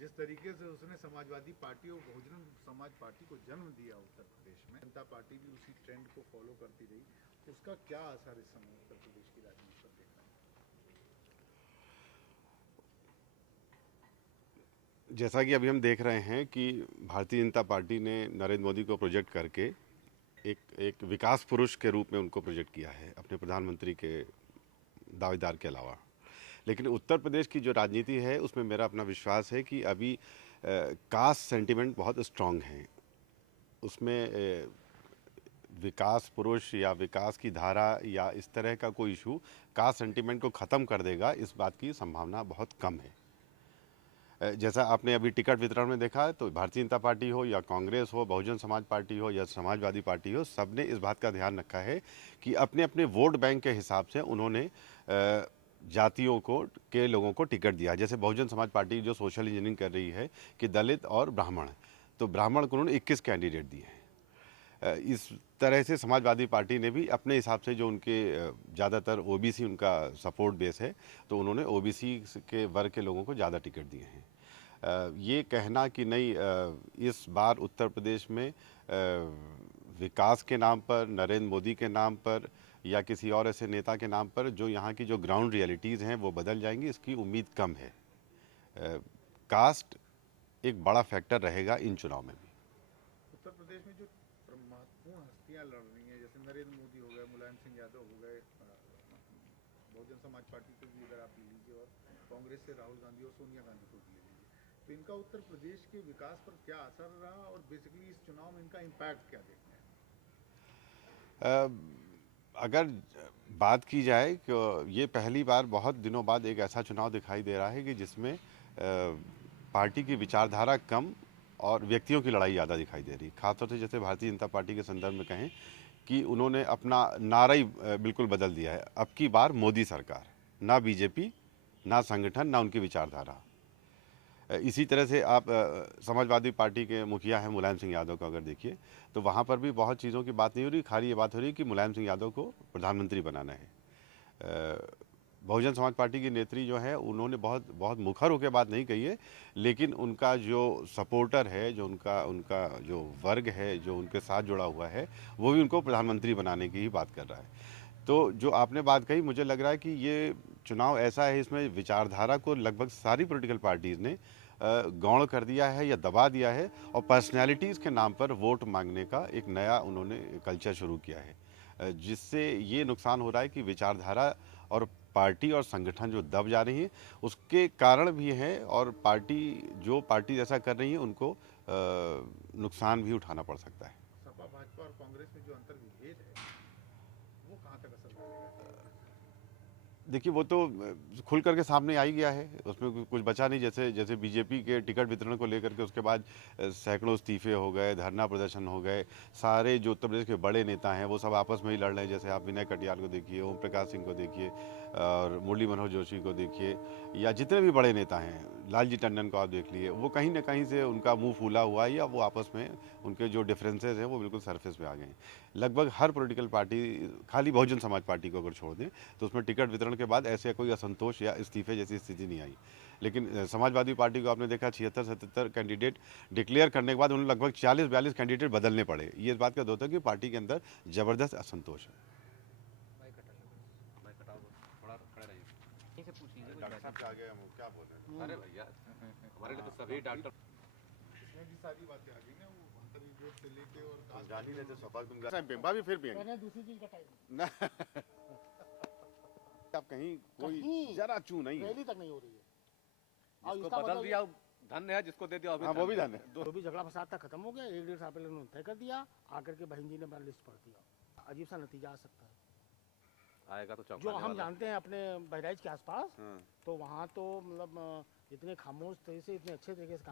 जिस तरीके से उसने समाजवादी पार्टी और बहुजन समाज पार्टी को जन्म दिया उत्तर प्रदेश में, जनता पार्टी भी उसी ट्रेंड को फॉलो करती रही। उसका क्या असर इस समय उत्तर प्रदेश की राजनीति पर देख रहे हैं? जैसा कि अभी हम देख रहे हैं कि भारतीय जनता पार्टी ने नरेंद्र मोदी को प्रोजेक्ट करके एक एक विकास पुरुष के रूप में उनको प्रोजेक्ट किया है अपने प्रधानमंत्री के दावेदार के अलावा। लेकिन उत्तर प्रदेश की जो राजनीति है उसमें मेरा अपना विश्वास है कि अभी कास्ट सेंटिमेंट बहुत स्ट्रांग है। उसमें विकास पुरुष या विकास की धारा या इस तरह का कोई इशू कास्ट सेंटिमेंट को ख़त्म कर देगा, इस बात की संभावना बहुत कम है। जैसा आपने अभी टिकट वितरण में देखा, तो भारतीय जनता पार्टी हो या कांग्रेस हो, बहुजन समाज पार्टी हो या समाजवादी पार्टी हो, सबने इस बात का ध्यान रखा है कि अपने अपने वोट बैंक के हिसाब से उन्होंने जातियों को के लोगों को टिकट दिया। जैसे बहुजन समाज पार्टी जो सोशल इंजीनियरिंग कर रही है कि दलित और ब्राह्मण, तो ब्राह्मण को उन्होंने 21 कैंडिडेट दिए हैं। इस तरह से समाजवादी पार्टी ने भी अपने हिसाब से जो उनके ज़्यादातर ओबीसी उनका सपोर्ट बेस है, तो उन्होंने ओबीसी के वर्ग के लोगों को ज़्यादा टिकट दिए हैं। ये कहना कि नहीं इस बार उत्तर प्रदेश में विकास के नाम पर, नरेंद्र मोदी के नाम पर या किसी और ऐसे नेता के नाम पर जो यहाँ की जो ग्राउंड रियलिटीज़ हैं वो बदल जाएंगी, इसकी उम्मीद कम है। कास्ट एक बड़ा फैक्टर रहेगा इन चुनाव में भी। उत्तर प्रदेश में जो महत्वपूर्ण हस्तियां लड़ रही हैं, जैसे नरेंद्र मोदी हो गए, मुलायम सिंह यादव हो गए, बहुजन समाज पार्टी को भी अगर आप ले लीजिए, और कांग्रेस से राहुल गांधी और सोनिया गांधी को भी ले लीजिए, तो इनका उत्तर प्रदेश के विकास पर क्या असर रहा और बेसिकली इस चुनाव में इनका इम्पैक्ट क्या देखते हैं? अगर बात की जाए कि ये पहली बार बहुत दिनों बाद एक ऐसा चुनाव दिखाई दे रहा है कि जिसमें पार्टी की विचारधारा कम और व्यक्तियों की लड़ाई ज़्यादा दिखाई दे रही। खासतौर से जैसे भारतीय जनता पार्टी के संदर्भ में कहें कि उन्होंने अपना नारा ही बिल्कुल बदल दिया है। अब की बार मोदी सरकार, ना बीजेपी, ना संगठन, ना उनकी विचारधारा। इसी तरह से आप समाजवादी पार्टी के मुखिया हैं मुलायम सिंह यादव को अगर देखिए, तो वहाँ पर भी बहुत चीज़ों की बात नहीं हो रही, खाली ये बात हो रही है कि मुलायम सिंह यादव को प्रधानमंत्री बनाना है। बहुजन समाज पार्टी की नेत्री जो है उन्होंने बहुत मुखर होकर बात नहीं कही है, लेकिन उनका जो सपोर्टर है, जो उनका जो वर्ग है, जो उनके साथ जुड़ा हुआ है, वो भी उनको प्रधानमंत्री बनाने की ही बात कर रहा है। तो जो आपने बात कही, मुझे लग रहा है कि ये चुनाव ऐसा है, इसमें विचारधारा को लगभग सारी पॉलिटिकल पार्टीज़ ने गौण कर दिया है या दबा दिया है, और पर्सनैलिटीज़ के नाम पर वोट मांगने का एक नया उन्होंने कल्चर शुरू किया है, जिससे ये नुकसान हो रहा है कि विचारधारा और पार्टी और संगठन जो दब जा रही है, उसके कारण भी है, और पार्टी ऐसा कर रही है उनको नुकसान भी उठाना पड़ सकता है। सपा, भाजपा और कांग्रेस में जो अंतर्विभेद है वो कहाँ तक असर डालेगा? देखिए, वो तो खुल करके सामने आ ही गया है, उसमें कुछ बचा नहीं। जैसे जैसे बीजेपी के टिकट वितरण को लेकर के उसके बाद सैकड़ों इस्तीफे हो गए, धरना प्रदर्शन हो गए। सारे जो उत्तर प्रदेश के बड़े नेता हैं वो सब आपस में ही लड़ रहे हैं। जैसे आप विनय कटियार को देखिए, ओम प्रकाश सिंह को देखिए, और मुरली मनोहर जोशी को देखिए, या जितने भी बड़े नेता हैं, लालजी टंडन को आप देख लिए, वो कहीं ना कहीं से उनका मुंह फूला हुआ है, या वो आपस में उनके जो डिफरेंसेस हैं वो बिल्कुल सरफेस पे आ गए हैं। लगभग हर पॉलिटिकल पार्टी, खाली बहुजन समाज पार्टी को अगर छोड़ दें, तो उसमें टिकट वितरण के बाद ऐसे कोई असंतोष या इस्तीफे जैसी स्थिति नहीं आई। लेकिन समाजवादी पार्टी को आपने देखा 76-77 कैंडिडेट डिक्लेयर करने के बाद उन्हें लगभग 40-42 कैंडिडेट बदलने पड़े। ये इस बात का दोष है कि पार्टी के अंदर जबरदस्त असंतोष है। क्या बोल रहे हैं? अरे भैया, हमारे लिए तो सभी डॉक्टर इसमें भी सारी बातें आ गई ना, वो अंतर्विभेद से लेके और जान ही रहते सपा बिंबा भी फिर पियेंगे दूसरी चीज का टाइम ना। आप कहीं कोई जरा चू नहीं है, रैली तक नहीं हो रही है। और जिसको इसका बदल मतलब दिया धन्य है, जिसको दे दिया अभी हाँ वो भी धन है। जो भी झगड़ा फसाद था खत्म हो गया। 1-1.5 साल पहले उन्होंने तय कर दिया, आकर के बहन जी ने अपना लिस्ट पढ़ दिया। अजीब सा नतीजा आ सकता है। आएगा तो जो चौंकाने हम वाला। जानते हैं अपने बहराइच के आसपास, हाँ। तो वहाँ तो मतलब इतने खामोश तरीके से, इतने अच्छे तरीके से काम